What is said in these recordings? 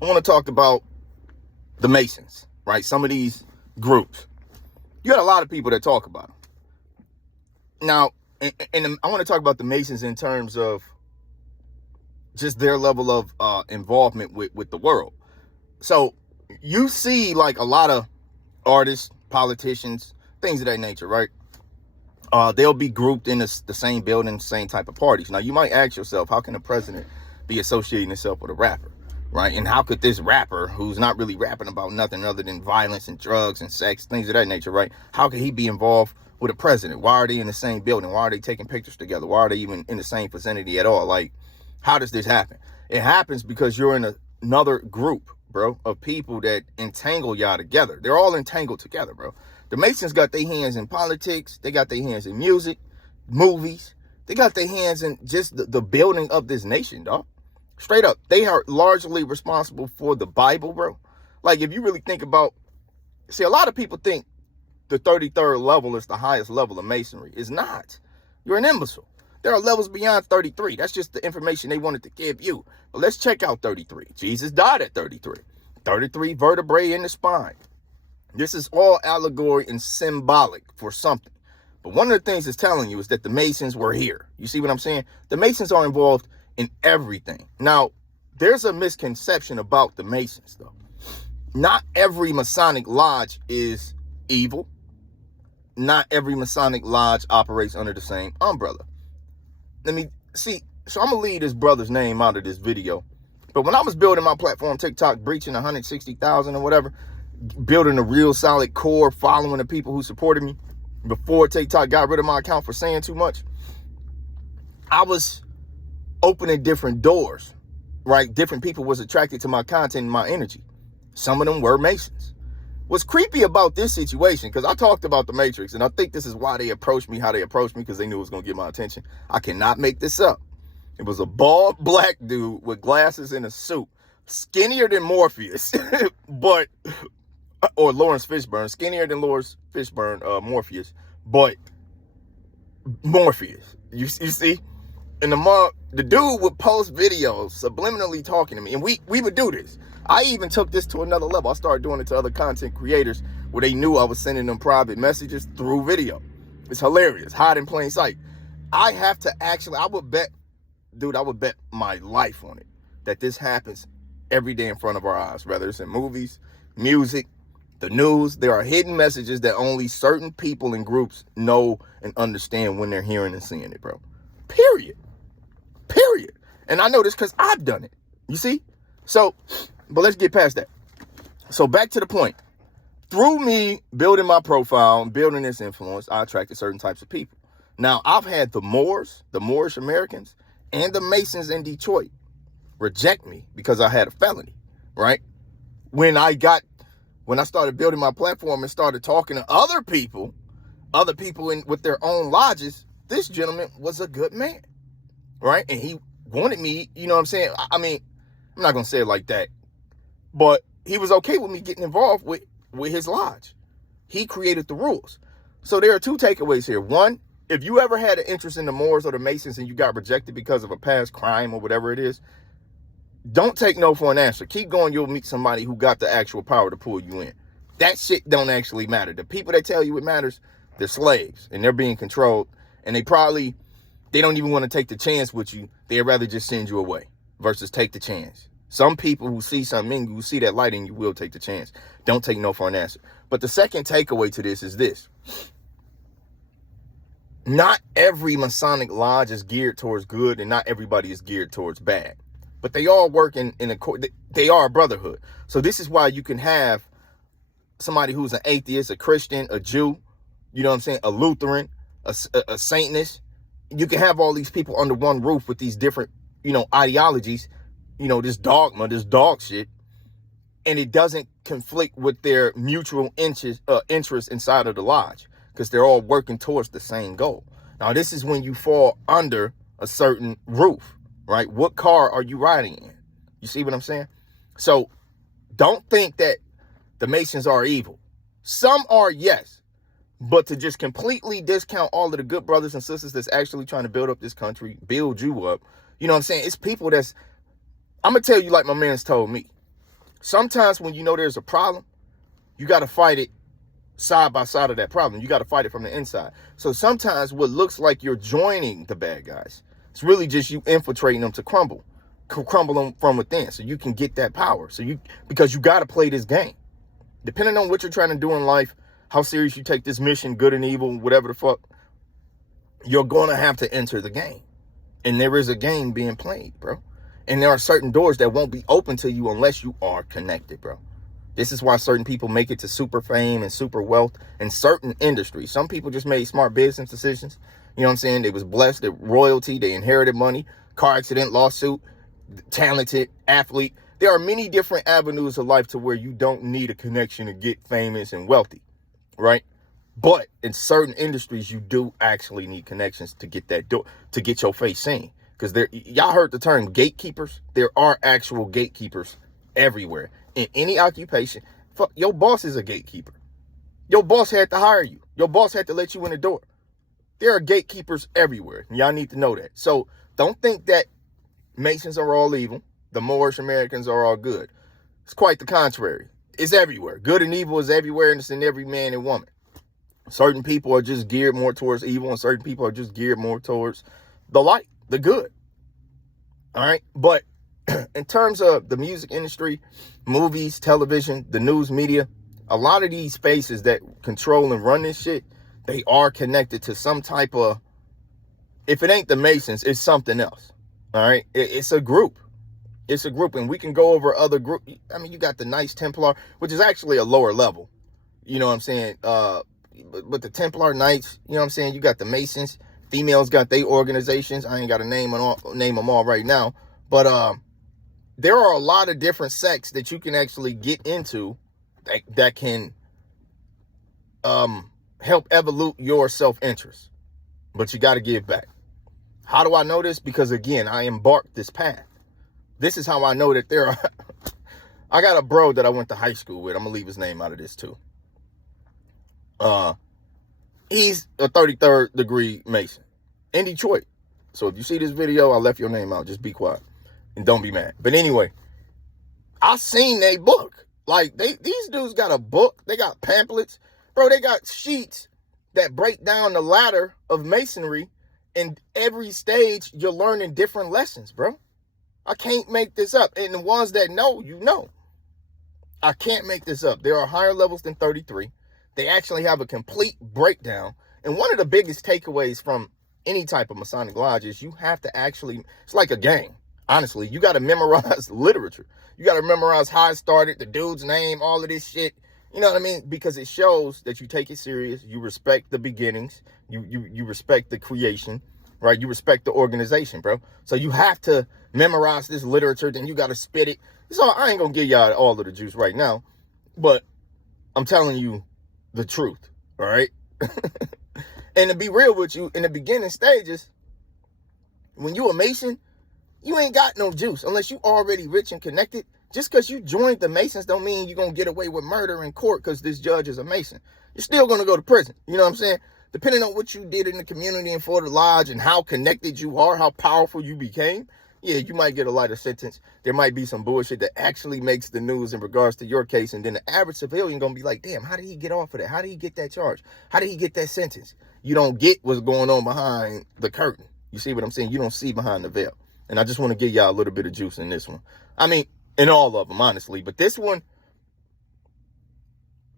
I want to talk about the Masons, right? Some of these groups. You got a lot of people that talk about them. Now, and I want to talk about the Masons in terms of just their level of involvement with the world. So you see like a lot of artists, politicians, things of that nature, right? They'll be grouped in the same building, same type of parties. Now, you might ask yourself, how can a president be associating himself with a rapper, right? And how could this rapper, who's not really rapping about nothing other than violence and drugs and sex, things of that nature, right? How could he be involved with a president? Why are they in the same building? Why are they taking pictures together? Why are they even in the same vicinity at all? Like, how does this happen? It happens because you're in another group, bro, of people that entangle y'all together. They're all entangled together, bro. The Masons got their hands in politics. They got their hands in music, movies. They got their hands in just the building of this nation, dog. Straight up. They are largely responsible for the Bible, bro. Like, if you really think about, see, a lot of people think the 33rd level is the highest level of Masonry. It's not. You're an imbecile. There are levels beyond 33. That's just the information they wanted to give you. But let's check out 33. Jesus died at 33. 33 vertebrae in the spine. This is all allegory and symbolic for something. But one of the things it's telling you is that the Masons were here. You see what I'm saying? The Masons are involved in everything. Now, there's a misconception about the Masons, though. Not every Masonic lodge is evil. Not every Masonic lodge operates under the same umbrella. Let me see. So I'm going to leave this brother's name out of this video. But when I was building my platform, TikTok, breaching 160,000 or whatever, building a real solid core, following the people who supported me before TikTok got rid of my account for saying too much, I was opening different doors, right? Different people was attracted to my content and my energy. Some of them were Masons. What's creepy about this situation, because I talked about the Matrix, and I think this is why they approached me how they approached me, because they knew it was going to get my attention. I cannot make this up. It was a bald black dude with glasses and a suit, skinnier than Morpheus, or Lawrence Fishburne, skinnier than Lawrence Fishburne, Morpheus, but Morpheus, you see? And the dude would post videos subliminally talking to me, and we would do this. I even took this to another level. I started doing it to other content creators where they knew I was sending them private messages through video. It's hilarious, hide in plain sight. I would bet my life on it, that this happens every day in front of our eyes, whether it's in movies, music, the news. There are hidden messages that only certain people and groups know and understand when they're hearing and seeing it, bro. Period. And I know this because I've done it. You see? So, but let's get past that. So back to the point. Through me building my profile and building this influence, I attracted certain types of people. Now, I've had the Moorish Americans, and the Masons in Detroit reject me because I had a felony, right? When I started building my platform and started talking to other people with their own lodges, this gentleman was a good man, right? And he wanted me, you know what I'm saying? I mean, I'm not going to say it like that, but he was okay with me getting involved with his lodge. He created the rules. So there are two takeaways here. One, if you ever had an interest in the Moors or the Masons and you got rejected because of a past crime or whatever it is, don't take no for an answer. Keep going. You'll meet somebody who got the actual power to pull you in. That shit don't actually matter. The people that tell you it matters, they're slaves and they're being controlled, and they don't even want to take the chance with you. They'd rather just send you away versus take the chance. Some people who see something in you, who see that light in you, will take the chance. Don't take no for an answer. But the second takeaway to this is this. Not every Masonic lodge is geared towards good, and not everybody is geared towards bad. But they all work they are a brotherhood. So this is why you can have somebody who's an atheist, a Christian, a Jew, you know what I'm saying, a Lutheran, a Satanist. You can have all these people under one roof with these different, ideologies, this dogma, this dog shit, and it doesn't conflict with their mutual interest inside of the lodge, because they're all working towards the same goal. Now, this is when you fall under a certain roof, right? What car are you riding in? You see what I'm saying? So don't think that the Masons are evil. Some are, yes, but to just completely discount all of the good brothers and sisters that's actually trying to build up this country, build you up, you know what I'm saying? It's people I'm going to tell you like my man's told me. Sometimes when you know there's a problem, you got to fight it side by side of that problem. You got to fight it from the inside. So sometimes what looks like you're joining the bad guys, it's really just you infiltrating them to crumble them from within, so you can get that power. Because you got to play this game. Depending on what you're trying to do in life, how serious you take this mission, good and evil, whatever the fuck, you're going to have to enter the game. And there is a game being played, bro. And there are certain doors that won't be open to you unless you are connected, bro. This is why certain people make it to super fame and super wealth in certain industries. Some people just made smart business decisions. You know what I'm saying? They was blessed with royalty. They inherited money, car accident, lawsuit, talented athlete. There are many different avenues of life to where you don't need a connection to get famous and wealthy, right? But in certain industries, you do actually need connections to get that door, to get your face seen. Because y'all heard the term gatekeepers. There are actual gatekeepers everywhere in any occupation. Fuck, your boss is a gatekeeper. Your boss had to hire you. Your boss had to let you in the door. There are gatekeepers everywhere. Y'all need to know that. So don't think that Masons are all evil. The Moorish Americans are all good. It's quite the contrary. It's everywhere. Good and evil is everywhere, and it's in every man and woman. Certain people are just geared more towards evil, and certain people are just geared more towards the light, the good. All right. But in terms of the music industry, movies, television, the news media, a lot of these spaces that control and run this shit, they are connected to some type of, if it ain't the Masons, it's something else. All right. It's a group. It's a group, and we can go over other group. I mean, you got the Knights Templar, which is actually a lower level. You know what I'm saying? But the Templar Knights, you know what I'm saying? You got the Masons. Females got their organizations. I ain't got to name them all right now. But there are a lot of different sects that you can actually get into that can help evolve your self-interest. But you got to give back. How do I know this? Because, again, I embarked this path. This is how I know that there are... I got a bro that I went to high school with. I'm going to leave his name out of this, too. He's a 33rd degree Mason in Detroit. So if you see this video, I left your name out. Just be quiet and don't be mad. But anyway, I seen they book. Like, these dudes got a book. They got pamphlets. Bro, they got sheets that break down the ladder of Masonry. And every stage, you're learning different lessons, bro. I can't make this up. And the ones that know, you know. I can't make this up. There are higher levels than 33. They actually have a complete breakdown. And one of the biggest takeaways from any type of Masonic lodge is you have to actually, it's like a game. Honestly, you got to memorize literature. You got to memorize how it started, the dude's name, all of this shit. You know what I mean? Because it shows that you take it serious. You respect the beginnings. You respect the creation, right? You respect the organization, bro. So you have to memorize this literature. Then you got to spit it. So I ain't going to give y'all all of the juice right now. But I'm telling you the truth, all right? And to be real with you, in the beginning stages, when you a Mason, you ain't got no juice unless you already rich and connected. Just because you joined the Masons don't mean you're going to get away with murder in court because this judge is a Mason. You're still going to go to prison. You know what I'm saying? Depending on what you did in the community and for the lodge and how connected you are, how powerful you became, yeah, you might get a lighter sentence. There might be some bullshit that actually makes the news in regards to your case. And then the average civilian going to be like, damn, how did he get off of that? How did he get that charge? How did he get that sentence? You don't get what's going on behind the curtain. You see what I'm saying? You don't see behind the veil. And I just want to give y'all a little bit of juice in this one. I mean, in all of them, honestly. But this one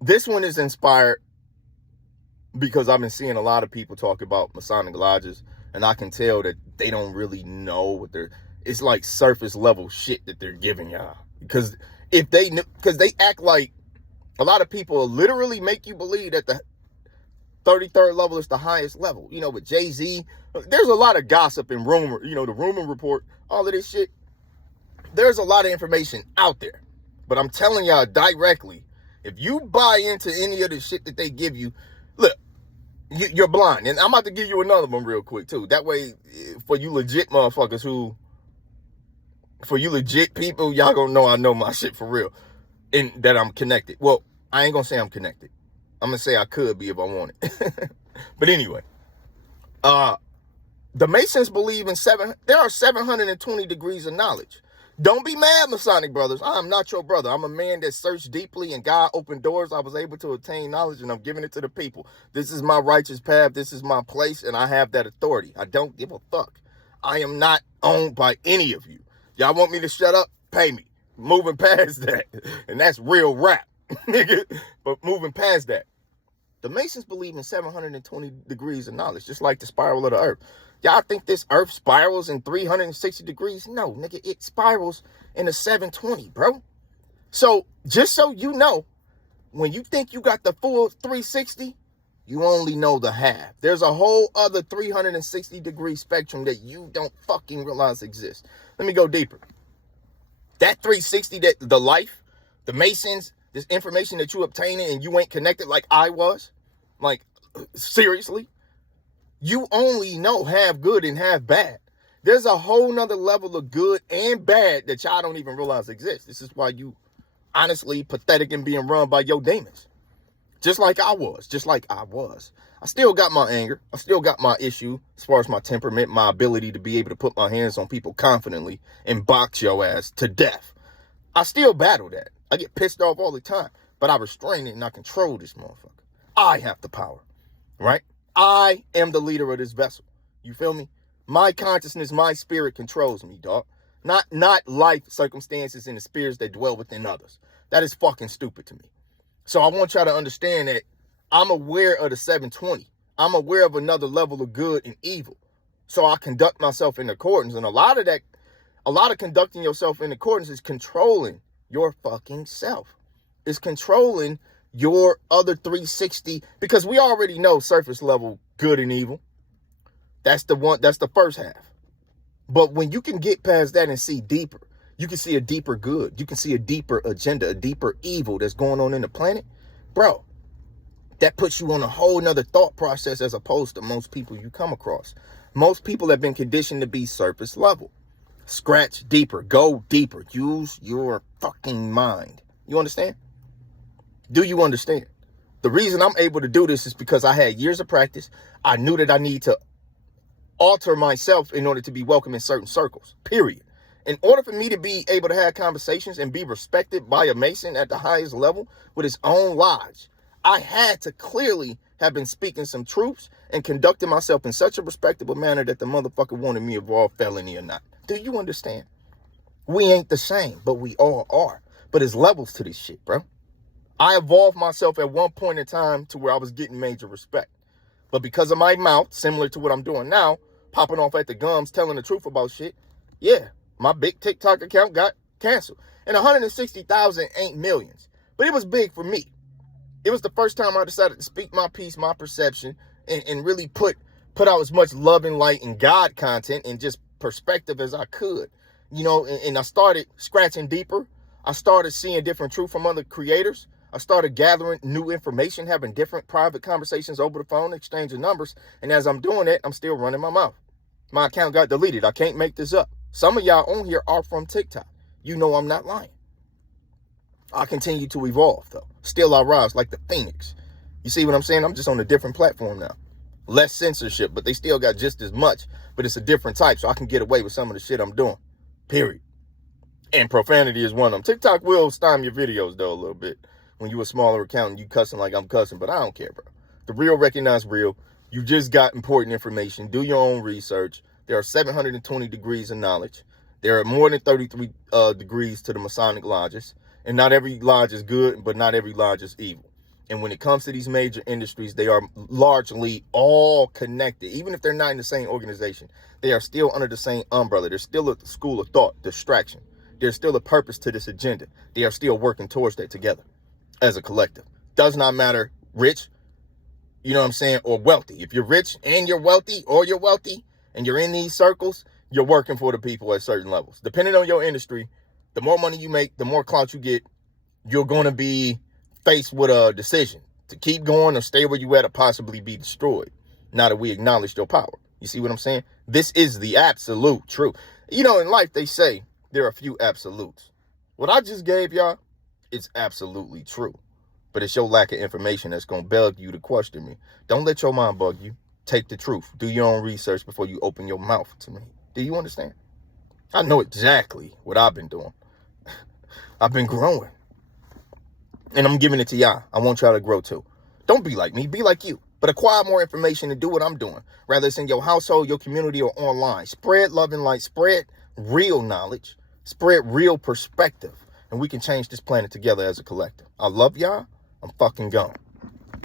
is inspired because I've been seeing a lot of people talk about Masonic lodges. And I can tell that they don't really know what it's like surface level shit that they're giving y'all. Because they act like a lot of people will literally make you believe that the 33rd level is the highest level. You know, with Jay-Z, there's a lot of gossip and rumor, you know, the rumor report, all of this shit. There's a lot of information out there. But I'm telling y'all directly, if you buy into any of the shit that they give you, look, you're blind. And I'm about to give you another one real quick, too. That way, for you legit motherfuckers for you legit people, y'all gonna know I know my shit for real. And that I'm connected. Well, I ain't gonna say I'm connected. I'm gonna say I could be if I wanted. But anyway, the Masons believe in there are 720 degrees of knowledge. Don't be mad, Masonic brothers. I am not your brother. I'm a man that searched deeply and God opened doors. I was able to attain knowledge and I'm giving it to the people. This is my righteous path. This is my place and I have that authority. I don't give a fuck. I am not owned by any of you. Y'all want me to shut up? Pay me. Moving past that. And that's real rap, nigga. But moving past that. The Masons believe in 720 degrees of knowledge, just like the spiral of the earth. Y'all think this earth spirals in 360 degrees? No, nigga, it spirals in a 720, bro. So, just so you know, when you think you got the full 360, you only know the half. There's a whole other 360 degree spectrum that you don't fucking realize exists. Let me go deeper. That 360, that the life, the Masons, this information that you obtaining and you ain't connected like I was, like, seriously, you only know half good and half bad. There's a whole nother level of good and bad that y'all don't even realize exists. This is why you honestly pathetic and being run by your demons. Just like I was. I still got my anger. I still got my issue as far as my temperament, my ability to be able to put my hands on people confidently and box your ass to death. I still battle that. I get pissed off all the time, but I restrain it and I control this motherfucker. I have the power, right? I am the leader of this vessel. You feel me? My consciousness, my spirit controls me, dog. Not life circumstances and the spirits that dwell within others. That is fucking stupid to me. So I want y'all to understand that I'm aware of the 720. I'm aware of another level of good and evil. So I conduct myself in accordance. And a lot of conducting yourself in accordance is controlling your fucking self. It's controlling your other 360, because we already know surface level good and evil. That's the first half. But when you can get past that and see deeper, you can see a deeper good. You can see a deeper agenda, a deeper evil that's going on in the planet. Bro, that puts you on a whole nother thought process as opposed to most people you come across. Most people have been conditioned to be surface level. Scratch deeper, go deeper, use your fucking mind. You understand? Do you understand? The reason I'm able to do this is because I had years of practice. I knew that I need to alter myself in order to be welcome in certain circles, period. In order for me to be able to have conversations and be respected by a Mason at the highest level with his own lodge, I had to clearly have been speaking some truths and conducting myself in such a respectable manner that the motherfucker wanted me involved, felony or not. Do you understand? We ain't the same, but we all are. But there's levels to this shit, bro. I evolved myself at one point in time to where I was getting major respect. But because of my mouth, similar to what I'm doing now, popping off at the gums, telling the truth about shit, yeah, my big TikTok account got canceled. And 160,000 ain't millions. But it was big for me. It was the first time I decided to speak my piece, my perception, and really put out as much love and light and God content and just perspective as I could. You know, and I started scratching deeper. I started seeing different truth from other creators. I started gathering new information, having different private conversations over the phone, exchanging numbers. And as I'm doing it, I'm still running my mouth. My account got deleted. I can't make this up. Some of y'all on here are from TikTok. You know I'm not lying. I continue to evolve, though. Still I rise like the phoenix. You see what I'm saying? I'm just on a different platform now. Less censorship, but they still got just as much. But it's a different type, so I can get away with some of the shit I'm doing. Period. And profanity is one of them. TikTok will stymie your videos, though, a little bit. When you a smaller account and you cussing like I'm cussing, but I don't care, bro. The real recognize real. You just got important information. Do your own research. There are 720 degrees of knowledge. There are more than 33 degrees to the Masonic lodges. And not every lodge is good, but not every lodge is evil. And when it comes to these major industries, they are largely all connected. Even if they're not in the same organization, they are still under the same umbrella. There's still a school of thought, distraction. There's still a purpose to this agenda. They are still working towards that together as a collective. Does not matter rich, you know what I'm saying, or wealthy. If you're rich and you're wealthy, or you're wealthy and you're in these circles, you're working for the people at certain levels. Depending on your industry, the more money you make, the more clout you get, you're going to be faced with a decision to keep going or stay where you at or possibly be destroyed. Now that we acknowledge your power. You see what I'm saying? This is the absolute truth. You know, in life, they say there are a few absolutes. What I just gave y'all, it's absolutely true. But it's your lack of information that's going to bug you to question me. Don't let your mind bug you. Take the truth. Do your own research before you open your mouth to me. Do you understand? I know exactly what I've been doing. I've been growing. And I'm giving it to y'all. I want y'all to grow too. Don't be like me. Be like you. But acquire more information and do what I'm doing. Whether it's in your household, your community, or online. Spread love and light. Spread real knowledge. Spread real perspective. And we can change this planet together as a collective. I love y'all. I'm fucking gone.